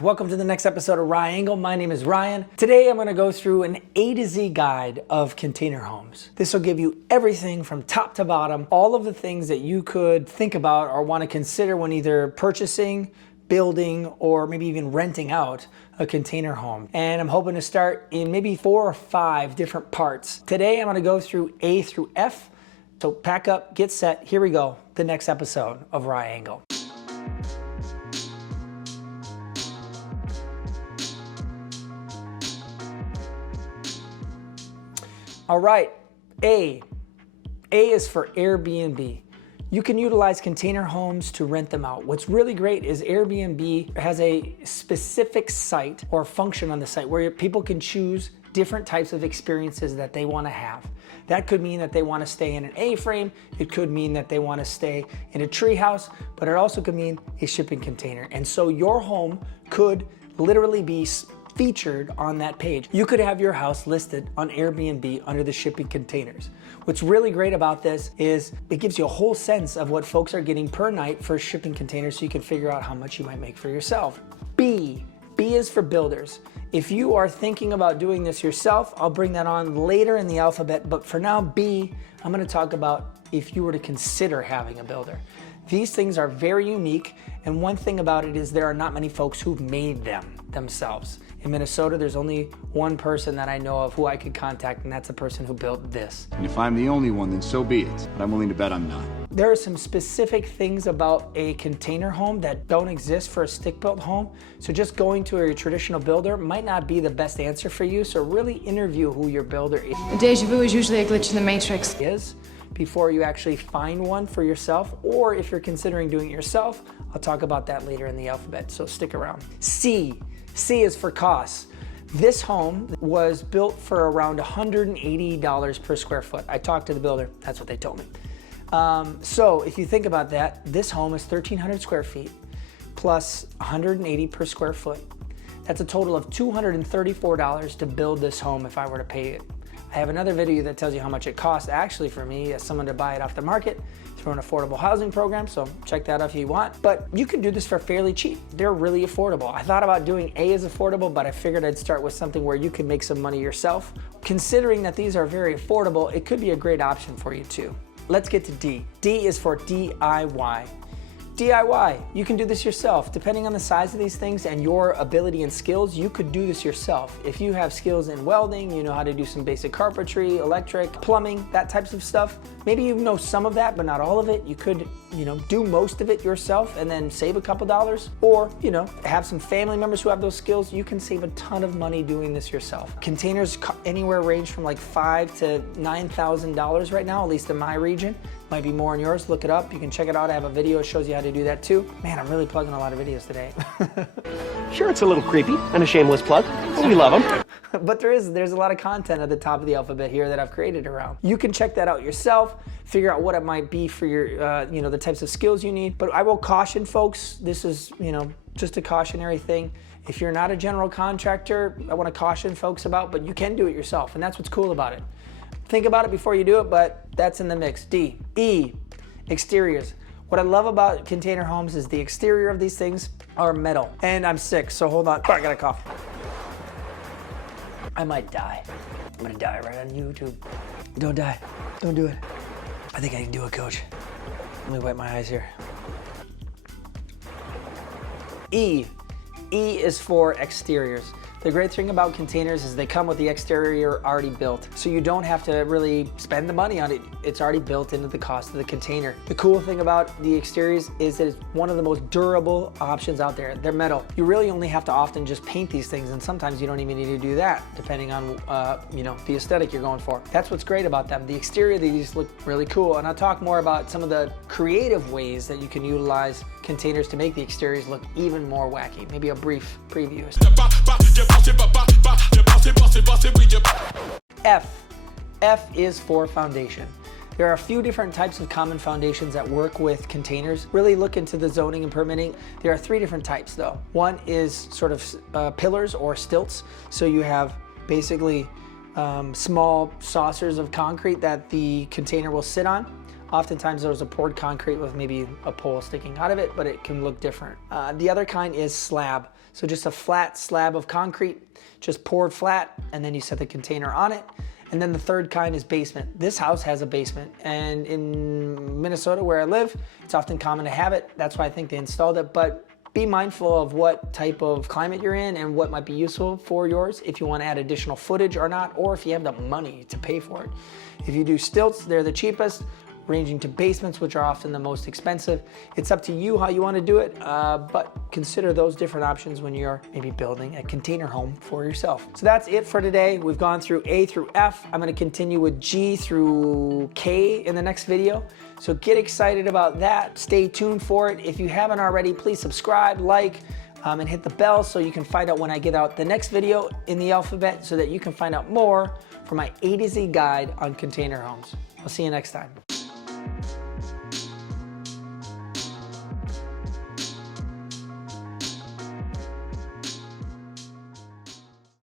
Welcome to the next episode of Ryangle. My name is Ryan. Today I'm going to go through an A to Z guide of container homes. This will give you everything from top to bottom, all of the things that you could think about or want to consider when either purchasing, building, or maybe even renting out a container home. And I'm hoping to start in maybe 4 or 5 different parts. Today I'm going to go through A through F. So pack up, get set. Here we go. The next episode of Ryangle. All right, A. A is for Airbnb. You can utilize container homes to rent them out. What's really great is Airbnb has a specific site or function on the site where people can choose different types of experiences that they want to have. That could mean that they want to stay in an A-frame. It could mean that they want to stay in a treehouse, but it also could mean a shipping container. And so your home could literally be featured on that page. You could have your house listed on Airbnb under the shipping containers. What's really great about this is it gives you a whole sense of what folks are getting per night for shipping containers so you can figure out how much you might make for yourself. B. B is for builders. If you are thinking about doing this yourself, I'll bring that on later in the alphabet, but for now, B, I'm going to talk about if you were to consider having a builder. These things are very unique, and one thing about it is there are not many folks who've made them themselves. In Minnesota, there's only one person that I know of who I could contact, and that's the person who built this. And if I'm the only one, then so be it. But I'm willing to bet I'm not. There are some specific things about a container home that don't exist for a stick-built home. So just going to a traditional builder might not be the best answer for you. So really interview who your builder is. Deja vu is usually a glitch in the matrix. Before you actually find one for yourself, or if you're considering doing it yourself, I'll talk about that later in the alphabet, so stick around. C. C is for costs. This home was built for around $180 per square foot. I talked to the builder, that's what they told me. So if you think about that, this home is 1,300 square feet plus 180 per square foot. That's a total of $234 to build this home if I were to pay it. I have another video that tells you how much it costs actually for me as someone to buy it off the market through an affordable housing program, so check that out if you want. But you can do this for fairly cheap. They're really affordable. I thought about doing A as affordable, but I figured I'd start with something where you could make some money yourself. Considering that these are very affordable, it could be a great option for you too. Let's get to D. D is for DIY. DIY, you can do this yourself. Depending on the size of these things and your ability and skills, you could do this yourself. If you have skills in welding, you know how to do some basic carpentry, electric, plumbing, that types of stuff. Maybe you know some of that, but not all of it. You could, do most of it yourself and then save a couple dollars. Or, have some family members who have those skills. You can save a ton of money doing this yourself. Containers anywhere range from like $5,000 to $9,000 right now, at least in my region. Might be more in yours, look it up. You can check it out. I have a video that shows you how to do that too. Man, I'm really plugging a lot of videos today. Sure, it's a little creepy and a shameless plug, but we love them. But there's a lot of content at the top of the alphabet here that I've created around. You can check that out yourself, figure out what it might be for your, the types of skills you need. But I will caution folks, this is, just a cautionary thing. If you're not a general contractor, I want to caution folks about, but you can do it yourself, and that's what's cool about it. Think about it before you do it, but that's in the mix. D. E. Exteriors. What I love about container homes is the exterior of these things are metal. And I'm sick, so hold on. I got a cough. I might die. I'm gonna die right on YouTube. Don't die. Don't do it. I think I can do it, coach. Let me wipe my eyes here. E. E is for exteriors. The great thing about containers is they come with the exterior already built. So you don't have to really spend the money on it. It's already built into the cost of the container. The cool thing about the exteriors is that it's one of the most durable options out there. They're metal. You really only have to often just paint these things, and sometimes you don't even need to do that, depending on the aesthetic you're going for. That's what's great about them. The exterior, these look really cool, and I'll talk more about some of the creative ways that you can utilize containers to make the exteriors look even more wacky. Maybe a brief preview. F. F is for foundation. There are a few different types of common foundations that work with containers. Really look into the zoning and permitting. There are 3 different types though. One is sort of pillars or stilts. So you have basically small saucers of concrete that the container will sit on. Oftentimes there's a poured concrete with maybe a pole sticking out of it, but it can look different. The other kind is slab. So just a flat slab of concrete, just poured flat, and then you set the container on it. And then the third kind is basement. This house has a basement, and in Minnesota where I live, it's often common to have it. That's why I think they installed it, but be mindful of what type of climate you're in and what might be useful for yours, if you want to add additional footage or not, or if you have the money to pay for it. If you do stilts, they're the cheapest, ranging to basements, which are often the most expensive. It's up to you how you want to do it, but consider those different options when you're maybe building a container home for yourself. So that's it for today. We've gone through A through F. I'm going to continue with G through K in the next video. So get excited about that. Stay tuned for it. If you haven't already, please subscribe, like, and hit the bell so you can find out when I get out the next video in the alphabet, so that you can find out more from my A to Z guide on container homes. I'll see you next time.